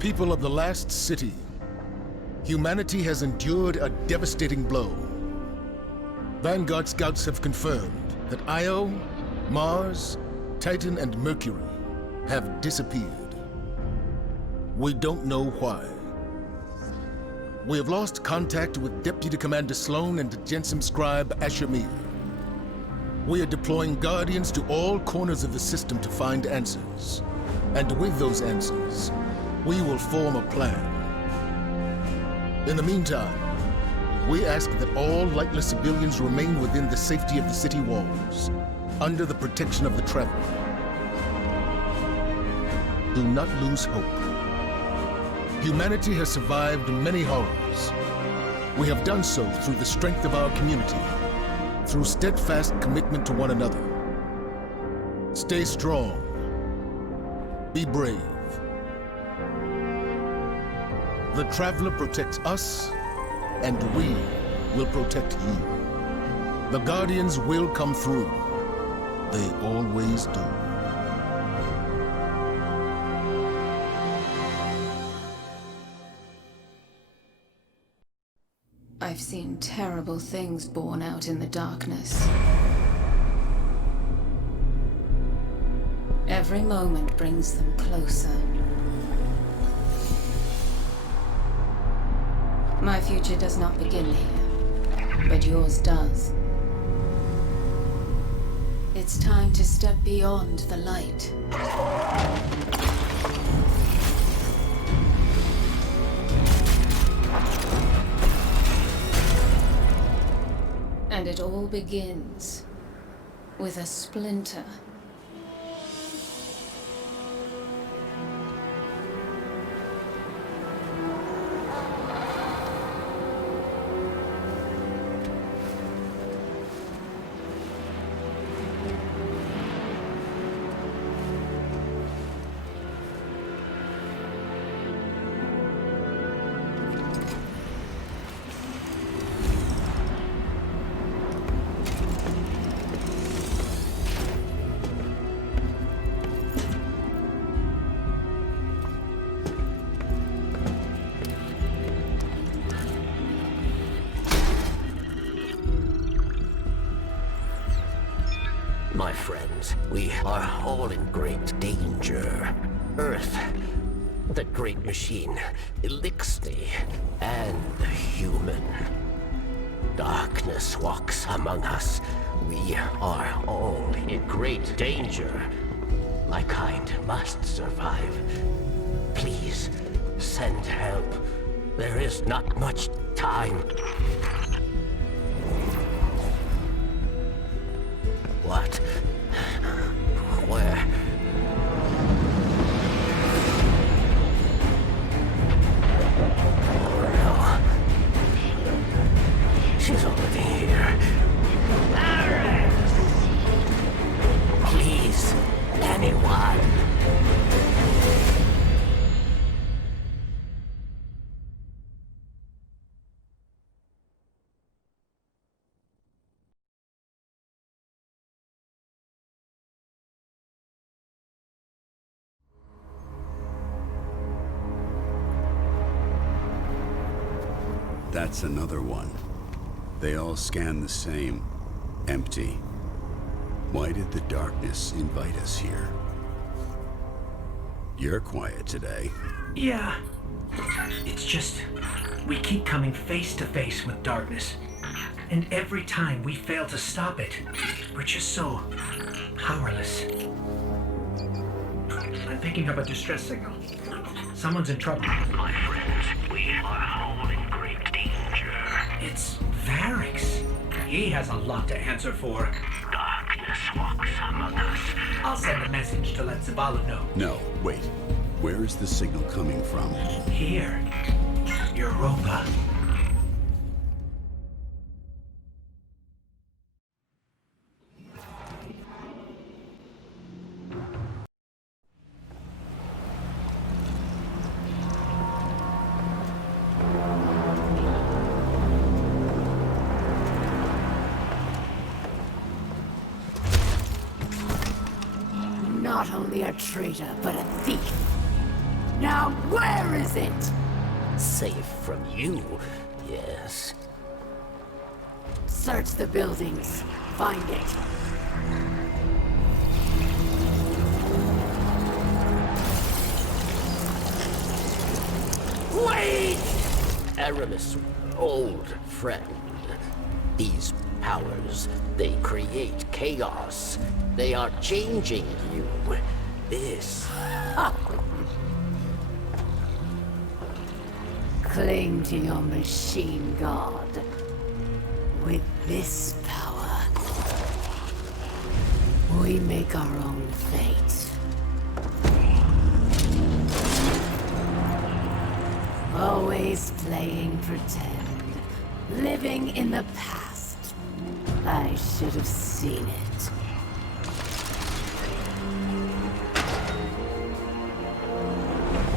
People of the last city, humanity has endured a devastating blow. Vanguard scouts have confirmed that Io, Mars, Titan, and Mercury have disappeared. We don't know why. We have lost contact with Deputy Commander Sloan and Jensen Scribe Ashamir. We are deploying Guardians to all corners of the system to find answers. And with those answers, we will form a plan. In the meantime, we ask that all lightless civilians remain within the safety of the city walls, under the protection of the Traveler. Do not lose hope. Humanity has survived many horrors. We have done so through the strength of our community, through steadfast commitment to one another. Stay strong. Be brave. The Traveler protects us, and we will protect you. The Guardians will come through. They always do. I've seen terrible things born out in the darkness. Every moment brings them closer. My future does not begin here, but yours does. It's time to step beyond the light. And it all begins with a splinter. My friends, we are all in great danger. Earth, the great machine, Elixir, and the human. Darkness walks among us. We are all in great danger. My kind must survive. Please, send help. There is not much time. What? Where? Oh no. She's already here. Please, anyone. That's another one. They all scan the same. Empty. Why did the darkness invite us here? You're quiet today. Yeah. It's just, we keep coming face to face with darkness. And every time we fail to stop it, we're just so powerless. I'm picking up a distress signal. Someone's in trouble. My friends, we are all in great danger. It's Varix. He has a lot to answer for. Darkness walks among us. I'll send a message to let Zavala know. No, wait. Where is the signal coming from? Here. Europa. Not only a traitor, but a thief. Now where is it? Safe from you, yes. Search the buildings. Find it. Wait! Aramis, old friend. These powers, they create chaos. They are changing you. This... Cling to your machine god. With this power, we make our own fate. Always playing pretend, living in the past. I should have seen it.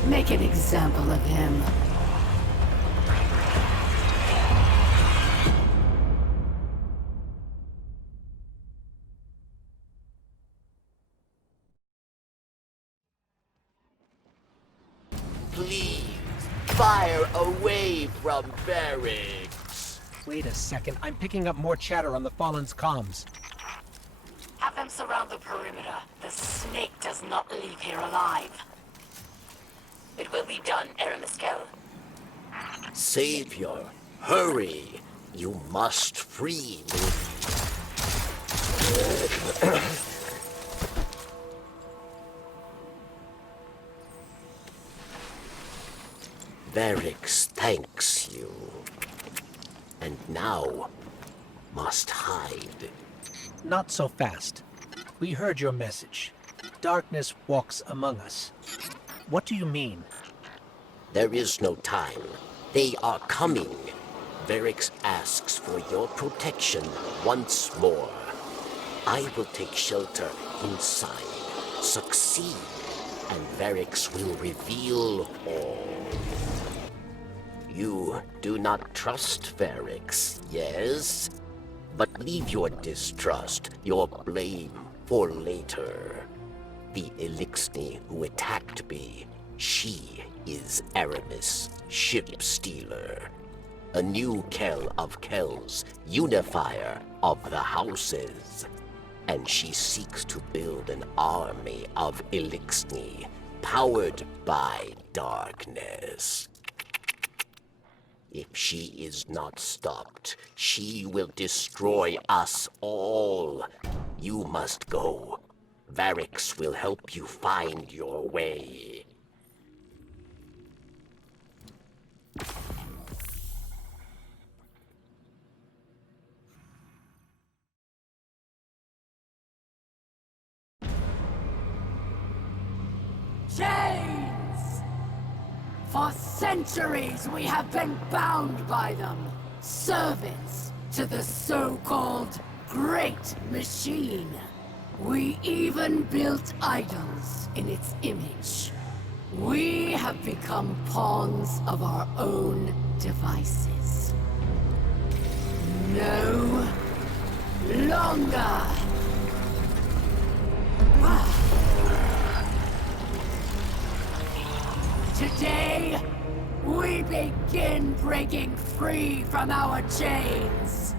Make an example of him. Please, fire away from barracks. Wait a second, I'm picking up more chatter on the Fallen's comms. Have them surround the perimeter. The snake does not leave here alive. It will be done, Aramiskel. Savior, hurry. You must free me. Varix thanks you. And now must hide. Not so fast. We heard your message. Darkness walks among us. What do you mean? There is no time. They are coming. Varix asks for your protection once more. I will take shelter inside, succeed, and Varix will reveal all. You do not trust Varix, yes? But leave your distrust, your blame, for later. The Elixni who attacked me, she is Aramis, ship stealer. A new Kell of Kells, unifier of the houses. And she seeks to build an army of Elixni, powered by darkness. If she is not stopped, she will destroy us all. You must go. Varix will help you find your way. Chains! For centuries we have been bound by them. Servants to the so-called Great Machine. We even built idols in its image. We have become pawns of our own devices. No longer. Today, we begin breaking free from our chains.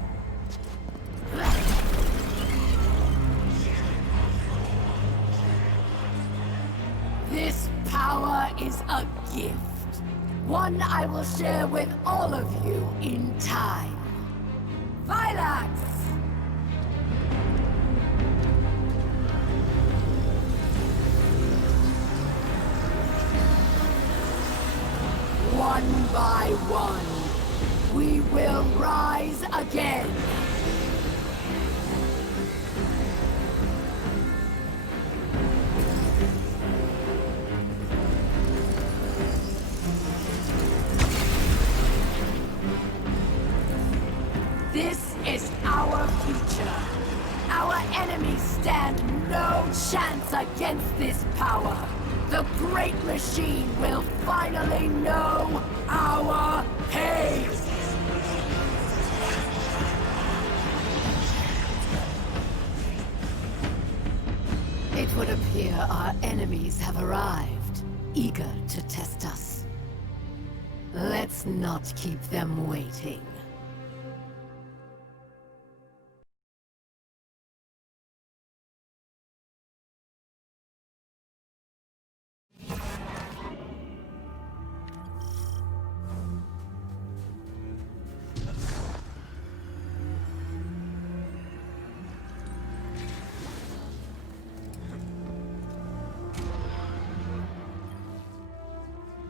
This power is a gift. One I will share with all of you in time. Vilax! One by one, we will rise again. This is our future. Our enemies stand no chance against this power. The Great Machine will finally know our pain! It would appear our enemies have arrived. eager to test us. Let's not keep them waiting.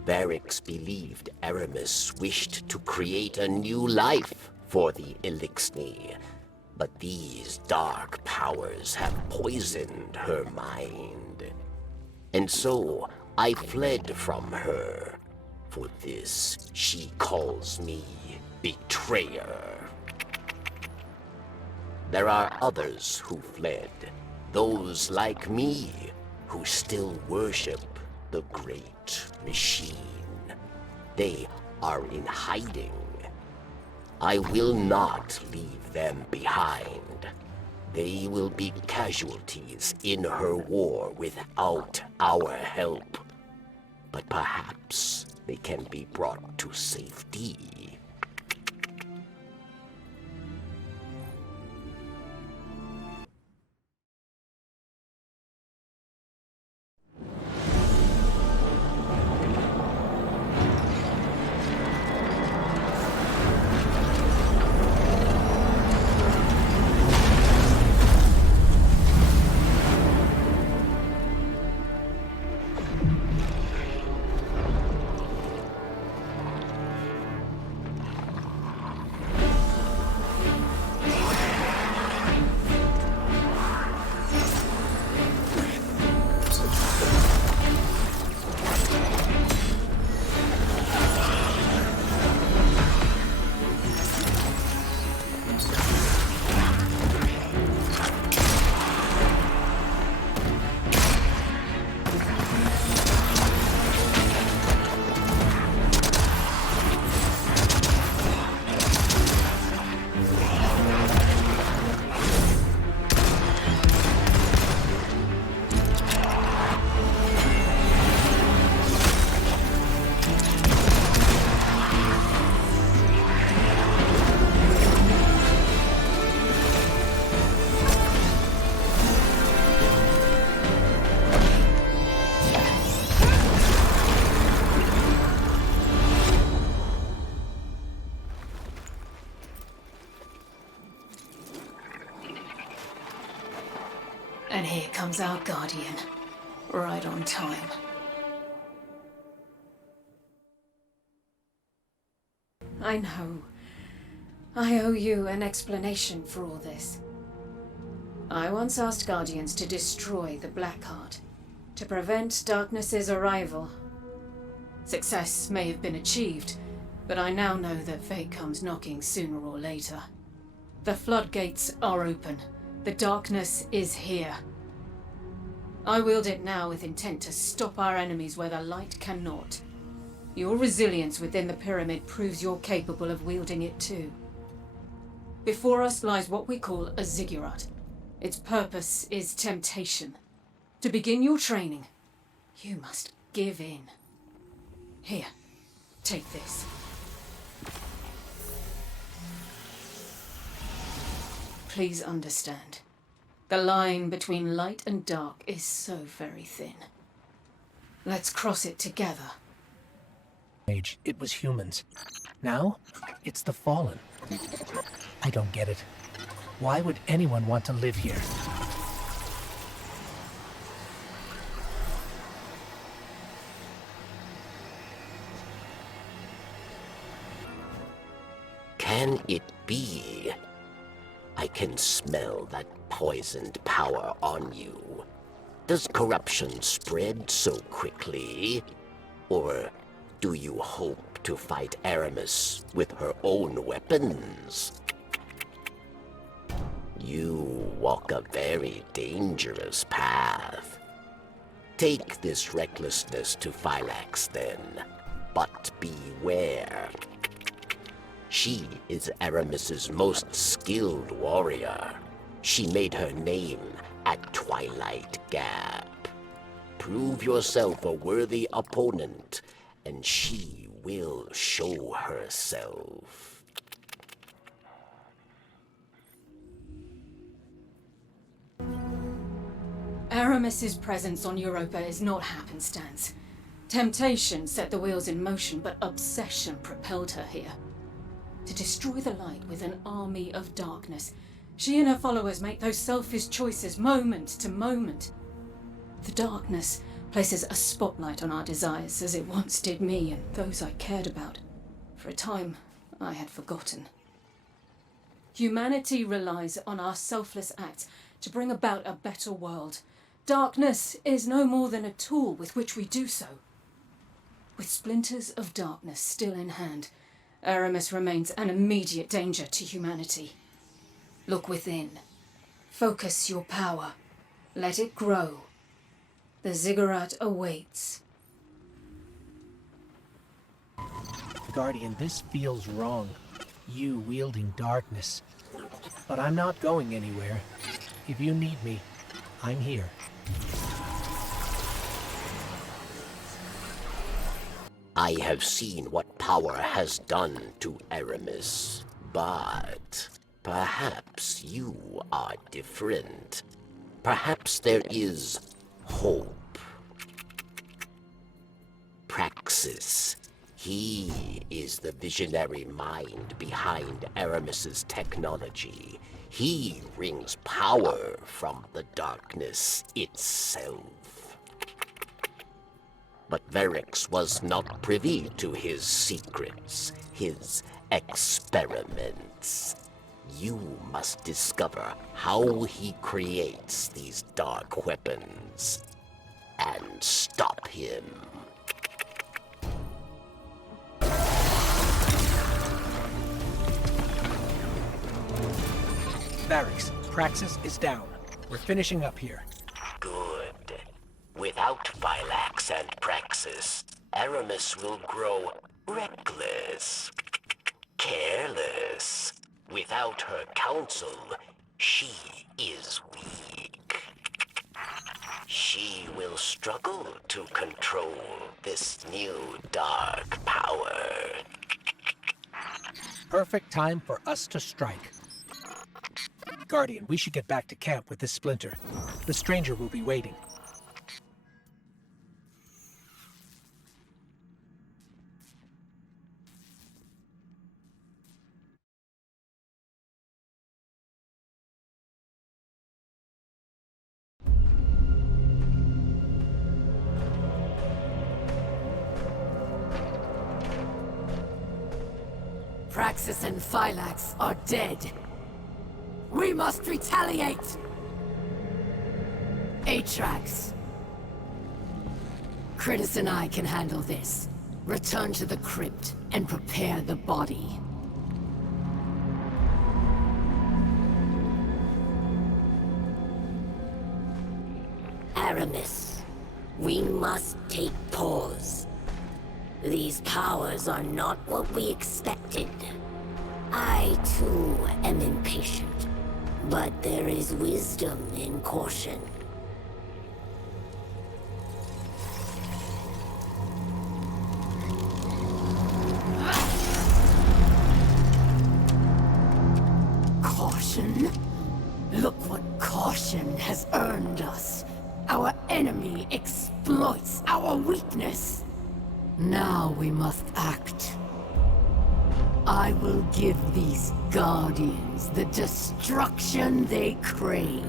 Varix believed Aramis wished to create a new life for the Elixni, but these dark powers have poisoned her mind. And so I fled from her. For this, she calls me betrayer. There are others who fled, those like me who still worship the great machine. They are in hiding. I will not leave them behind. They will be casualties in her war without our help. But perhaps they can be brought to safety. And here comes our guardian. Right on time. I know. I owe you an explanation for all this. I once asked Guardians to destroy the Blackheart, to prevent Darkness's arrival. Success may have been achieved, but I now know that fate comes knocking sooner or later. The floodgates are open. The darkness is here. I wield it now with intent to stop our enemies where the light cannot. Your resilience within the pyramid proves you're capable of wielding it too. Before us lies what we call a ziggurat. Its purpose is temptation. To begin your training, you must give in. Here, take this. Please understand. The line between light and dark is so very thin. Let's cross it together. Age, it was humans. Now, it's the Fallen. I don't get it. Why would anyone want to live here? Can it be? I can smell that poisoned power on you. Does corruption spread so quickly? Or do you hope to fight Aramis with her own weapons? You walk a very dangerous path. Take this recklessness to Phylax then, but beware. She is Aramis's most skilled warrior. She made her name at Twilight Gap. Prove yourself a worthy opponent, and she will show herself. Aramis's presence on Europa is not happenstance. Temptation set the wheels in motion, but obsession propelled her here. To destroy the light with an army of darkness, she and her followers make those selfish choices moment to moment. The darkness places a spotlight on our desires, as it once did me and those I cared about. For a time, I had forgotten. Humanity relies on our selfless acts to bring about a better world. Darkness is no more than a tool with which we do so. With splinters of darkness still in hand, Aramis remains an immediate danger to humanity. Look within. Focus your power. Let it grow. The ziggurat awaits. Guardian, this feels wrong. You wielding darkness. But I'm not going anywhere. If you need me, I'm here. I have seen what power has done to Aramis, but perhaps you are different. Perhaps there is hope. Praxis. He is the visionary mind behind Aramis's technology. He wrings power from the darkness itself. But Verix was not privy to his secrets, his experiments. You must discover how he creates these dark weapons and stop him. Varix, Praxis is down. We're finishing up here. Good. Without Phylax and Praxis, Aramis will grow reckless, careless. Without her counsel, she is weak. She will struggle to control this new dark power. Perfect time for us to strike. Guardian, we should get back to camp with this splinter. The stranger will be waiting. Praxis and Phylax are dead. We must retaliate! Atrax. Critus and I can handle this. Return to the crypt and prepare the body. Aramis, we must take pause. These powers are not what we expected. I, too, am impatient. But there is wisdom in caution. Caution? Look what caution has earned us. Our enemy exploits our weakness. Now we must act. I will give these Guardians the destruction they crave.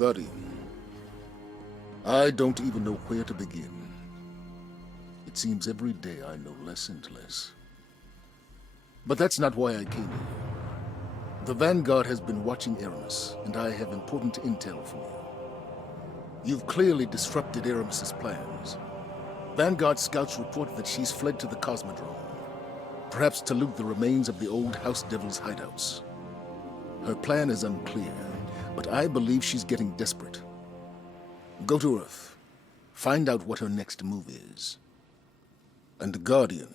Guardian, I don't even know where to begin. It seems every day I know less and less. But that's not why I came here. The Vanguard has been watching Aramis, and I have important intel from you. You've clearly disrupted Aramis's plans. Vanguard scouts report that she's fled to the Cosmodrome, perhaps to loot the remains of the old House Devil's hideouts. Her plan is unclear, but I believe she's getting desperate. Go to Earth. Find out what her next move is. And Guardian,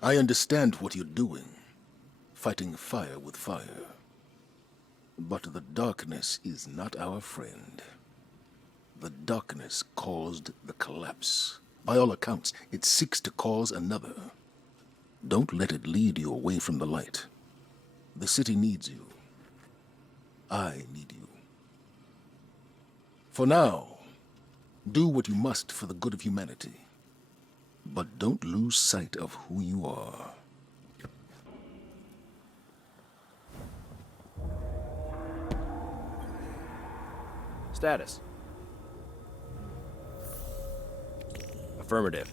I understand what you're doing, fighting fire with fire. But the darkness is not our friend. The darkness caused the collapse. By all accounts, it seeks to cause another. Don't let it lead you away from the light. The city needs you. I need you. For now, do what you must for the good of humanity. But don't lose sight of who you are. Status. Affirmative.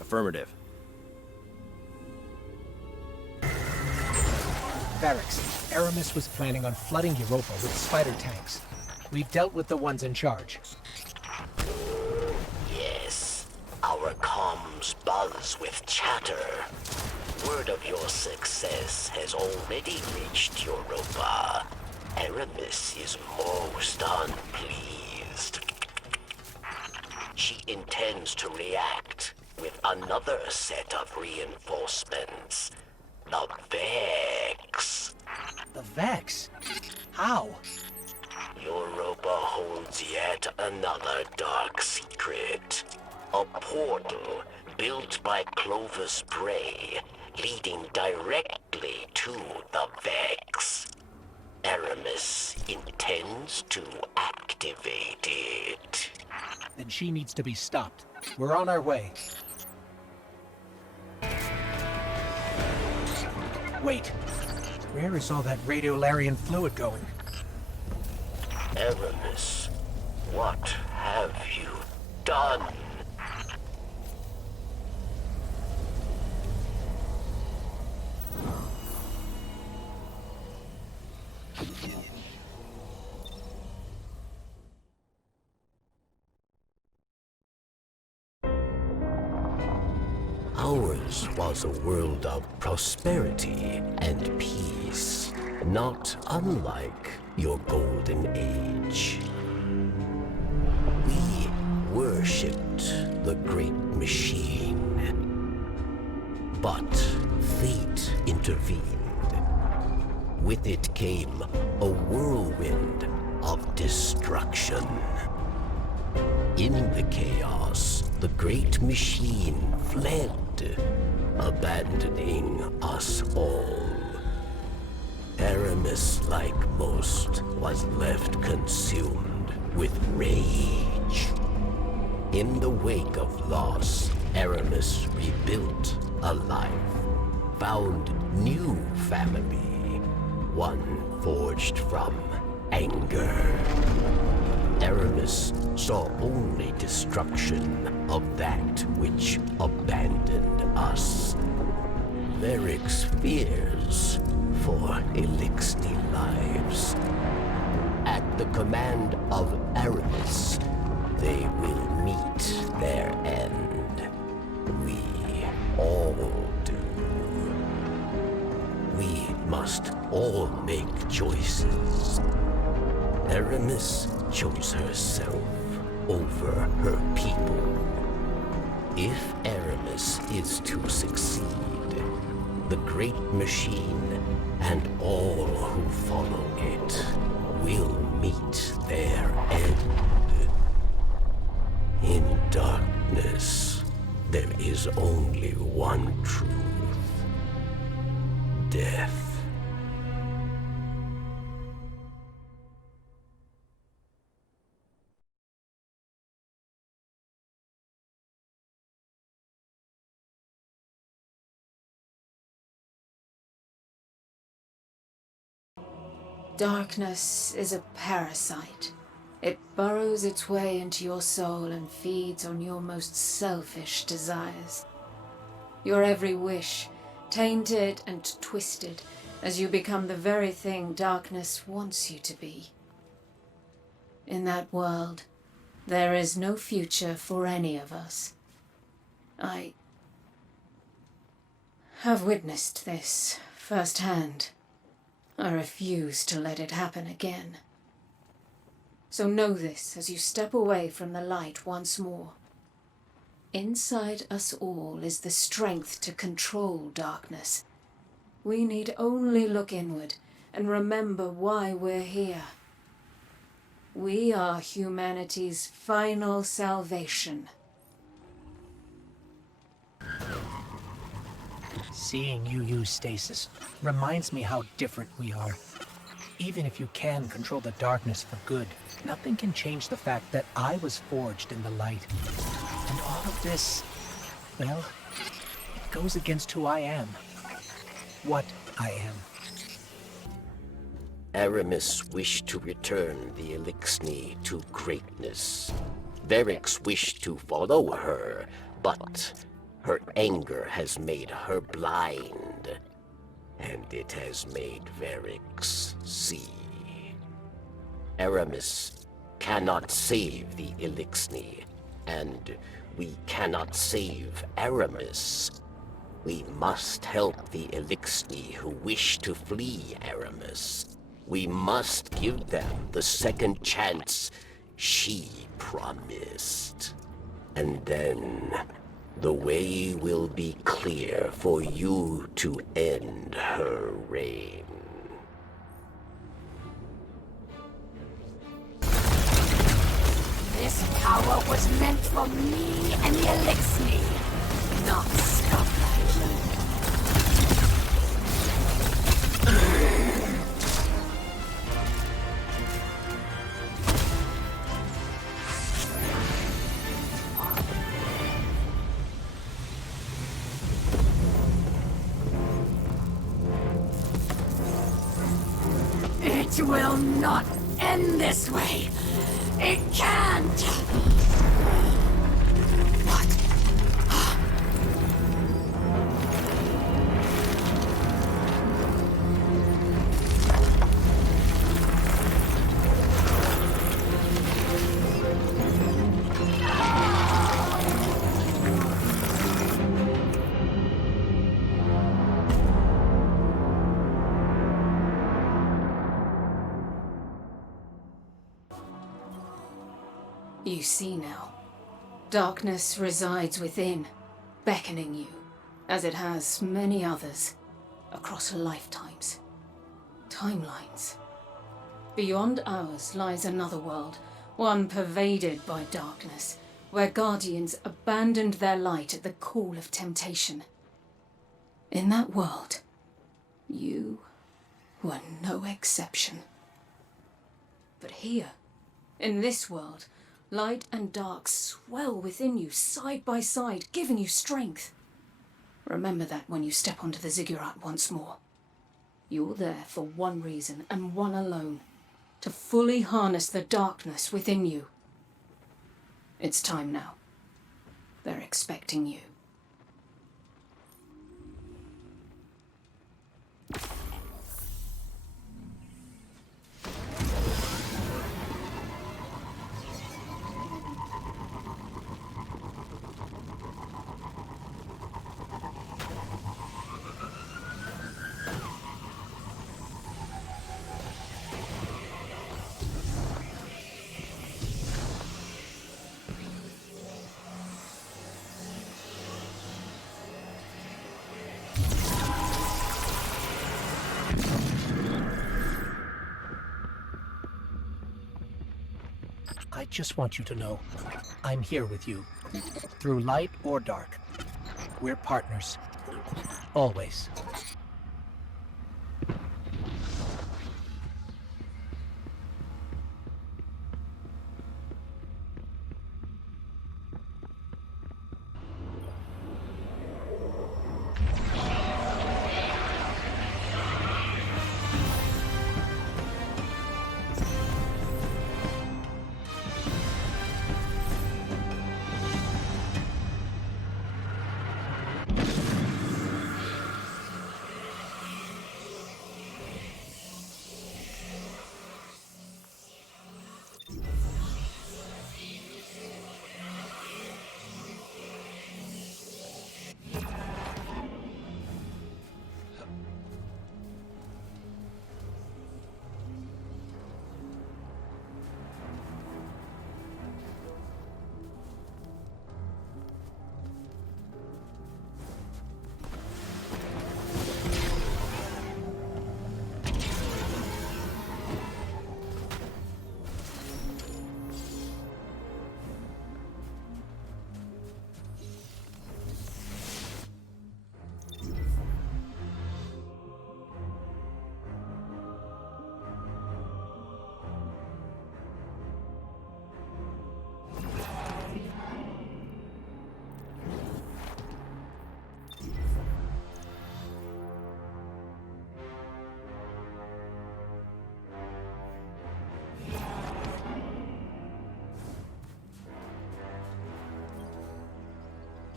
Affirmative. Barracks. Aramis was planning on flooding Europa with spider tanks. We've dealt with the ones in charge. Yes, our comms buzz with chatter. Word of your success has already reached Europa. Aramis is most unpleased. She intends to react with another set of reinforcements. The Vex. The Vex? How? Europa holds yet another dark secret. A portal built by Clovis Bray, leading directly to the Vex. Aramis intends to activate it. Then she needs to be stopped. We're on our way. Wait. Where is all that radiolarian fluid going? Aramis, what have you done? Ours was a world of prosperity and peace, not unlike your golden age. We worshipped the great machine, but fate intervened. With it came a whirlwind of destruction. In the chaos, the great machine fled, abandoning us all. Aramis, like most, was left consumed with rage. In the wake of loss, Aramis rebuilt a life, found new family, one forged from anger. Aramis saw only destruction of that which abandoned us. Varric's fears for Elixni lives. At the command of Aramis, they will meet their end. We all do. We must all make choices. Aramis chose herself over her people. If Aramis is to succeed, the great machine and all who follow it will meet their end. In darkness, there is only one truth: death. Darkness is a parasite. It burrows its way into your soul and feeds on your most selfish desires. Your every wish, tainted and twisted as you become the very thing darkness wants you to be. In that world, there is no future for any of us. I have witnessed this firsthand. I refuse to let it happen again. So know this as you step away from the light once more. Inside us all is the strength to control darkness. We need only look inward and remember why we're here. We are humanity's final salvation. Seeing you use stasis reminds me how different we are. Even if you can control the darkness for good, nothing can change the fact that I was forged in the light. And all of this, well, it goes against who I am. What I am. Aramis wished to return the Elixni to greatness. Verix wished to follow her, but her anger has made her blind, and it has made Verix see. Aramis cannot save the Elixni, and we cannot save Aramis. We must help the Elixni who wish to flee Aramis. We must give them the second chance she promised. And then the way will be clear for you to end her reign. This power was meant for me and the Elixni, not Scotland. It will not end this way. It can't! What? You see now. Darkness resides within, beckoning you, as it has many others, across lifetimes. Timelines. Beyond ours lies another world, one pervaded by darkness, where guardians abandoned their light at the call of temptation. In that world, you were no exception. But here, in this world, light and dark swell within you, side by side, giving you strength. Remember that when you step onto the ziggurat once more. You're there for one reason, and one alone. To fully harness the darkness within you. It's time now. They're expecting you. I just want you to know, I'm here with you. Through light or dark. We're partners. Always.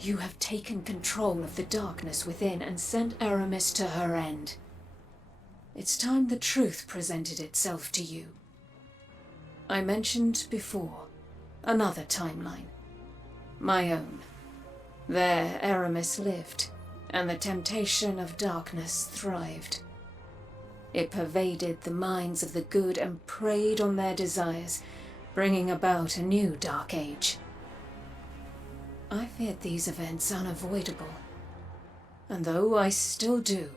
You have taken control of the darkness within and sent Aramis to her end. It's time the truth presented itself to you. I mentioned before another timeline. My own. There Aramis lived, and the temptation of darkness thrived. It pervaded the minds of the good and preyed on their desires, bringing about a new dark age. I feared these events unavoidable, and though I still do,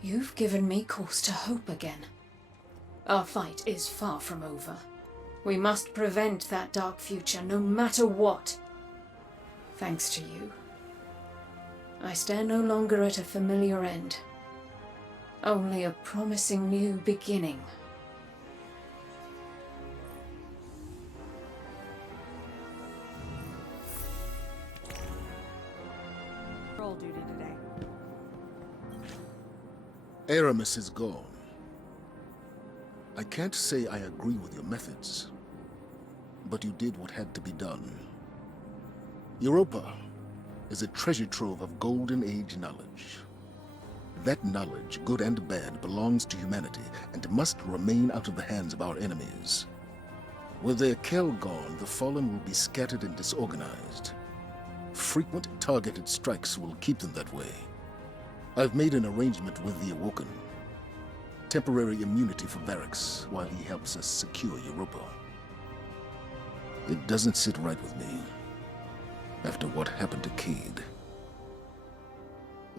you've given me cause to hope again. Our fight is far from over. We must prevent that dark future, no matter what. Thanks to you, I stand no longer at a familiar end, only a promising new beginning. Patrol duty today. Aramis is gone. I can't say I agree with your methods, but you did what had to be done. Europa is a treasure trove of Golden Age knowledge. That knowledge, good and bad, belongs to humanity and must remain out of the hands of our enemies. With their Kell gone, the Fallen will be scattered and disorganized. Frequent targeted strikes will keep them that way. I've made an arrangement with the Awoken. Temporary immunity for Varix while he helps us secure Europa. It doesn't sit right with me after what happened to Cade.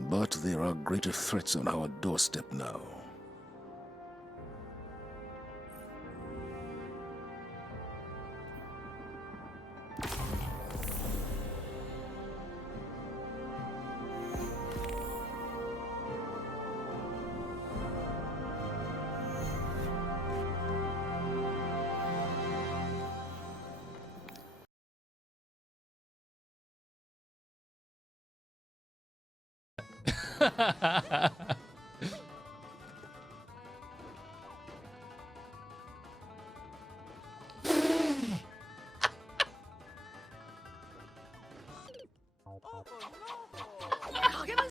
But there are greater threats on our doorstep now.